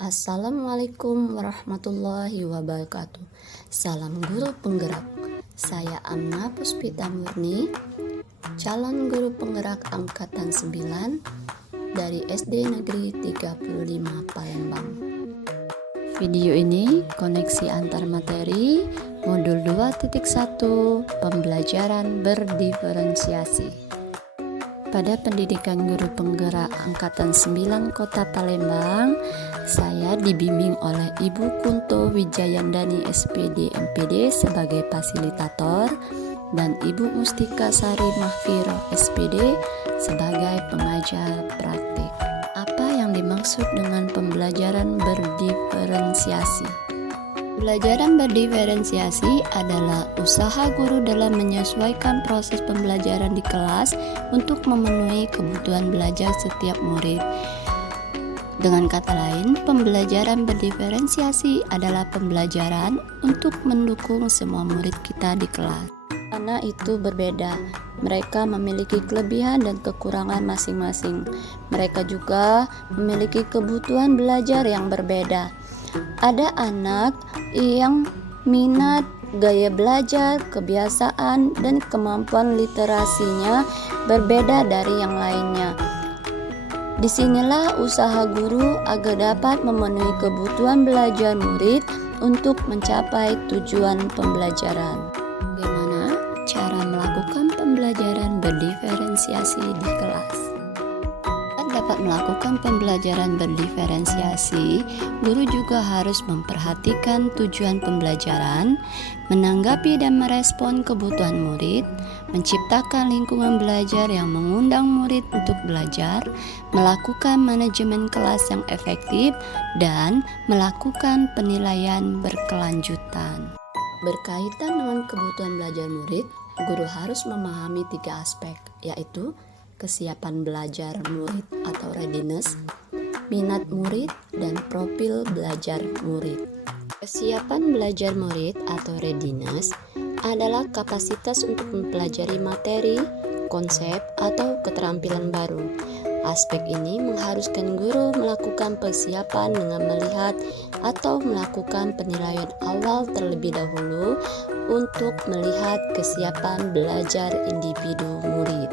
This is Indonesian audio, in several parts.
Assalamualaikum warahmatullahi wabarakatuh. Salam guru penggerak. Saya Amna Puspita Murni, calon guru penggerak angkatan 9 dari SD Negeri 35 Palembang. Video ini koneksi antar materi modul 2.1 pembelajaran berdiferensiasi. Pada pendidikan guru penggerak angkatan 9 Kota Palembang, saya dibimbing oleh Ibu Kunto Wijayandani SPD MPD sebagai fasilitator dan Ibu Mustika Sari Mahfiro SPD sebagai pengajar praktik. Apa yang dimaksud dengan pembelajaran berdiferensiasi? Pembelajaran berdiferensiasi adalah usaha guru dalam menyesuaikan proses pembelajaran di kelas untuk memenuhi kebutuhan belajar setiap murid. Dengan kata lain, pembelajaran berdiferensiasi adalah pembelajaran untuk mendukung semua murid kita di kelas. Karena itu berbeda, mereka memiliki kelebihan dan kekurangan masing-masing. Mereka juga memiliki kebutuhan belajar yang berbeda. Ada anak yang minat, gaya belajar, kebiasaan, dan kemampuan literasinya berbeda dari yang lainnya. Disinilah usaha guru agar dapat memenuhi kebutuhan belajar murid untuk mencapai tujuan pembelajaran. Bagaimana cara melakukan pembelajaran berdiferensiasi di kelas? Dapat melakukan pembelajaran berdiferensiasi, guru juga harus memperhatikan tujuan pembelajaran, menanggapi dan merespon kebutuhan murid, menciptakan lingkungan belajar yang mengundang murid untuk belajar, melakukan manajemen kelas yang efektif, dan melakukan penilaian berkelanjutan. Berkaitan dengan kebutuhan belajar murid, guru harus memahami 3 aspek, yaitu kesiapan belajar murid atau readiness, minat murid, dan profil belajar murid. Kesiapan belajar murid atau readiness adalah kapasitas untuk mempelajari materi, konsep, atau keterampilan baru. Aspek ini mengharuskan guru melakukan persiapan dengan melihat atau melakukan penilaian awal terlebih dahulu untuk melihat kesiapan belajar individu murid.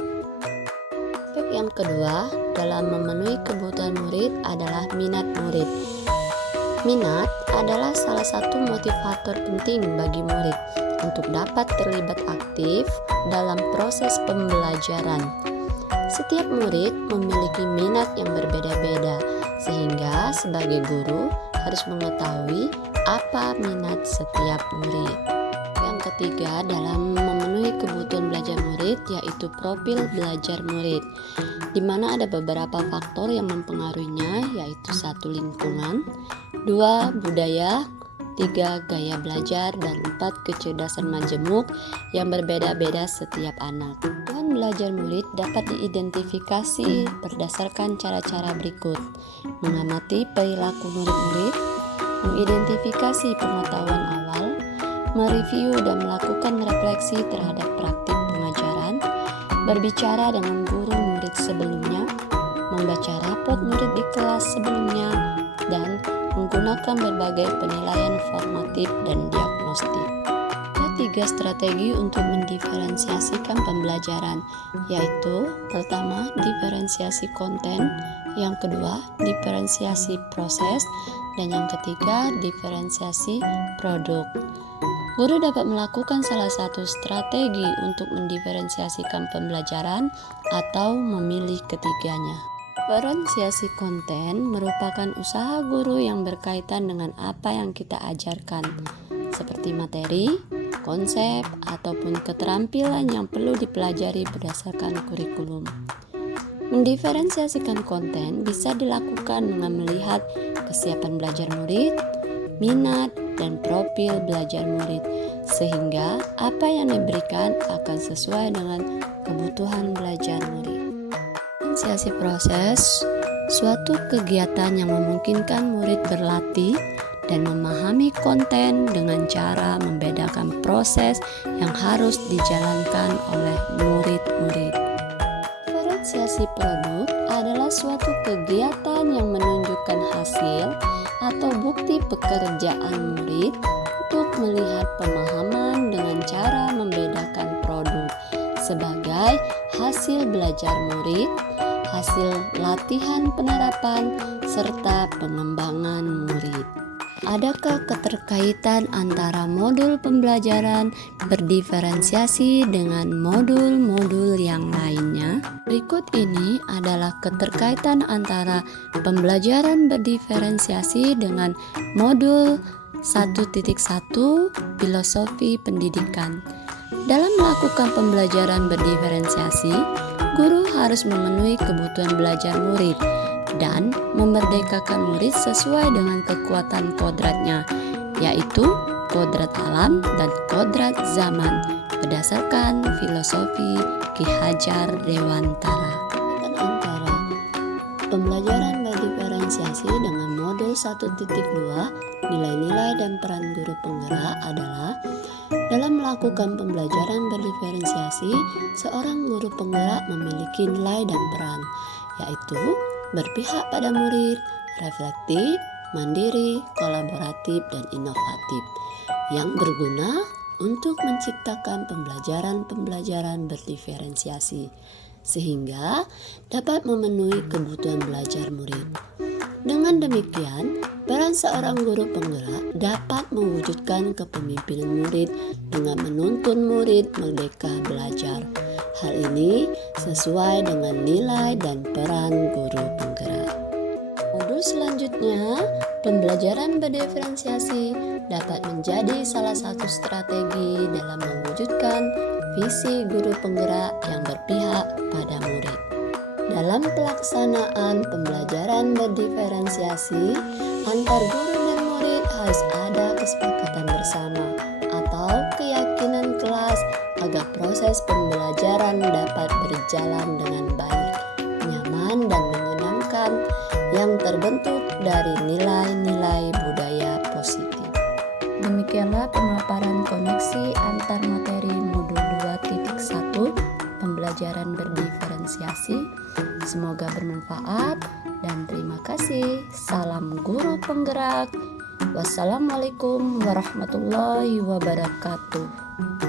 Yang kedua, dalam memenuhi kebutuhan murid adalah minat murid. Minat adalah salah satu motivator penting bagi murid untuk dapat terlibat aktif dalam proses pembelajaran. Setiap murid memiliki minat yang berbeda-beda, sehingga sebagai guru harus mengetahui apa minat setiap murid. Yang ketiga, dalam memenuhi kebutuhan belajar murid yaitu profil belajar murid, di mana ada beberapa faktor yang mempengaruhinya, yaitu 1. Lingkungan, 2. Budaya, 3. Gaya belajar, dan 4. Kecerdasan majemuk yang berbeda-beda setiap anak. Kebutuhan belajar murid dapat diidentifikasi berdasarkan cara-cara berikut: mengamati perilaku murid-murid, mengidentifikasi pengetahuan awal, mereview dan melakukan refleksi terhadap praktik pengajaran, berbicara dengan guru murid sebelumnya, membaca rapot murid di kelas sebelumnya, dan menggunakan berbagai penilaian formatif dan diagnostik. Ada 3 strategi untuk mendiferensiasikan pembelajaran, yaitu pertama, diferensiasi konten, yang kedua, diferensiasi proses, dan yang ketiga, diferensiasi produk. Guru dapat melakukan salah satu strategi untuk mendiferensiasikan pembelajaran atau memilih ketiganya. Diferensiasi konten merupakan usaha guru yang berkaitan dengan apa yang kita ajarkan, seperti materi, konsep, ataupun keterampilan yang perlu dipelajari berdasarkan kurikulum. Mendiferensiasikan konten bisa dilakukan dengan melihat kesiapan belajar murid, minat, dan profil belajar murid, sehingga apa yang diberikan akan sesuai dengan kebutuhan belajar murid. Diferensiasi proses, suatu kegiatan yang memungkinkan murid berlatih dan memahami konten dengan cara membedakan proses yang harus dijalankan oleh murid-murid. Diferensiasi produk adalah suatu kegiatan yang menunjukkan hasil atau bukti pekerjaan murid untuk melihat pemahaman dengan cara membedakan produk sebagai hasil belajar murid, hasil latihan penerapan, serta pengembangan murid. Adakah keterkaitan antara modul pembelajaran berdiferensiasi dengan modul-modul yang lainnya? Berikut ini adalah keterkaitan antara pembelajaran berdiferensiasi dengan modul 1.1 Filosofi Pendidikan. Dalam melakukan pembelajaran berdiferensiasi, guru harus memenuhi kebutuhan belajar murid dan memerdekakan murid sesuai dengan kekuatan kodratnya, yaitu kodrat alam dan kodrat zaman, berdasarkan filosofi Ki Hajar Dewantara. Antara pembelajaran berdiferensiasi dengan modul 1.2 nilai-nilai dan peran guru penggerak adalah dalam melakukan pembelajaran berdiferensiasi, seorang guru penggerak memiliki nilai dan peran, yaitu berpihak pada murid, reflektif, mandiri, kolaboratif, dan inovatif, yang berguna untuk menciptakan pembelajaran berdiferensiasi, sehingga dapat memenuhi kebutuhan belajar murid. Dengan demikian, peran seorang guru penggerak dapat mewujudkan kepemimpinan murid dengan menuntun murid merdeka belajar. Hal ini sesuai dengan nilai dan peran guru penggerak. Modul selanjutnya, pembelajaran berdiferensiasi dapat menjadi salah satu strategi dalam mewujudkan visi guru penggerak yang berpihak pada murid. Dalam pelaksanaan pembelajaran berdiferensiasi, antar guru dan murid harus ada kesepakatan bersama atau keyakinan kelas agar proses pembelajaran dapat berjalan dengan baik, nyaman, dan menyenangkan yang terbentuk dari nilai-nilai budaya positif. Demikianlah pemaparan koneksi antar materi modul 2.1 pembelajaran berdiferensiasi. Semoga bermanfaat dan terima kasih. Salam guru penggerak. Wassalamualaikum warahmatullahi wabarakatuh.